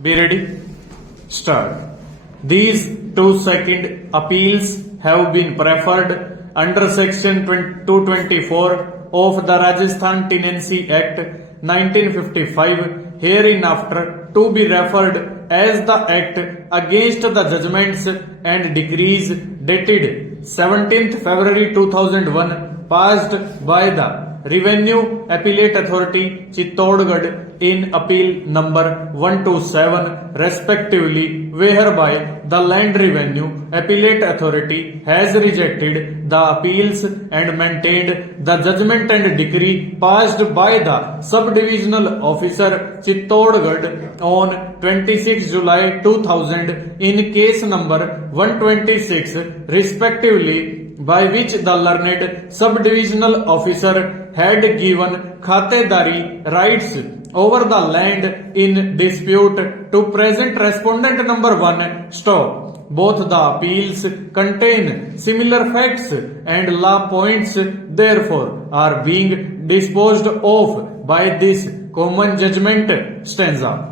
Be ready? Start. These 2 appeals have been preferred under Section 224 of the Rajasthan Tenancy Act 1955, hereinafter to be referred as the Act against the judgments and decrees dated 17th February 2001 passed by the Revenue Appellate Authority Chittorgarh in Appeal number 127 respectively, whereby the Land Revenue Appellate Authority has rejected the appeals and maintained the judgment and decree passed by the Subdivisional Officer Chittorgarh on 26 July 2000 in case number 126 respectively, by which the learned subdivisional officer had given khatedari rights over the land in dispute to present respondent number 1 stop. Both the appeals contain similar facts and law points, therefore are being disposed of by this common judgment stanza.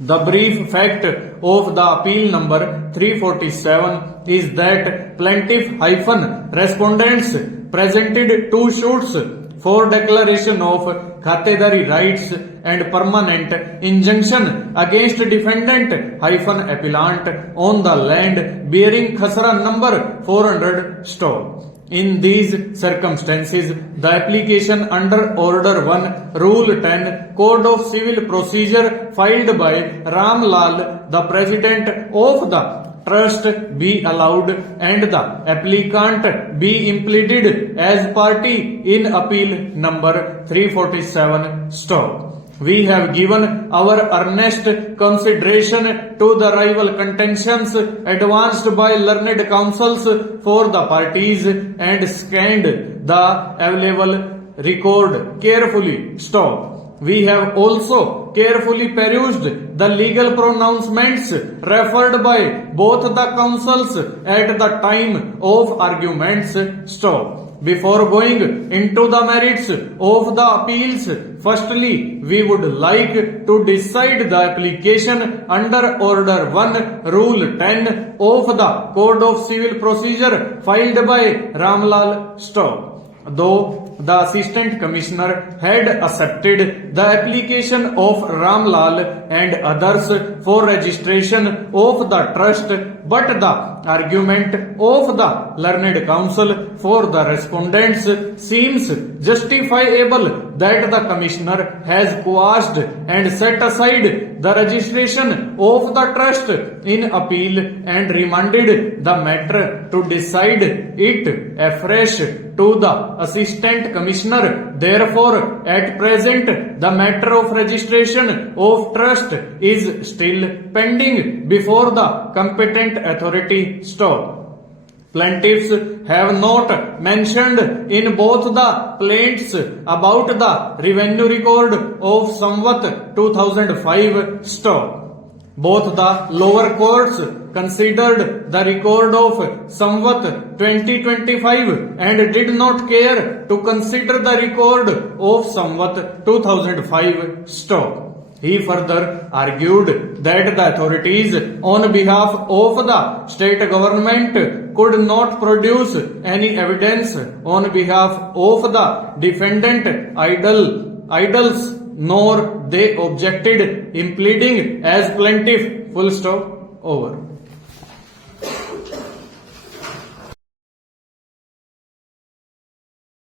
The brief fact of the appeal number 347 is that plaintiff-respondents presented two suits for declaration of khatedari rights and permanent injunction against defendant-appellant on the land bearing khasra number 400 stop. In these circumstances, the application under Order 1, Rule 10, Code of Civil Procedure filed by Ram Lal, the President of the Trust, be allowed and the applicant be impleaded as party in Appeal number 347 stop. We have given our earnest consideration to the rival contentions advanced by learned counsels for the parties and scanned the available record carefully. Stop. We have also carefully perused the legal pronouncements referred by both the counsels at the time of arguments. Stop. Before going into the merits of the appeals, firstly, we would like to decide the application under Order 1, Rule 10 of the Code of Civil Procedure filed by Ramlal Stop. Though the Assistant Commissioner had accepted the application of Ramlal and others for registration of the trust, but the argument of the learned counsel for the respondents seems justifiable that the Commissioner has quashed and set aside the registration of the trust in appeal and remanded the matter to decide it afresh to the Assistant Commissioner. Therefore, at present, the matter of registration of trust is still pending before the competent authority. Stop. Plaintiffs have not mentioned in both the plaints about the revenue record of Samvat 2005. Stop. Both the lower courts considered the record of Samvat 2025 and did not care to consider the record of Samvat 2005. Stop. He further argued that the authorities on behalf of the state government could not produce any evidence on behalf of the defendant idols, nor they objected in pleading as plaintiff. Full stop. Over.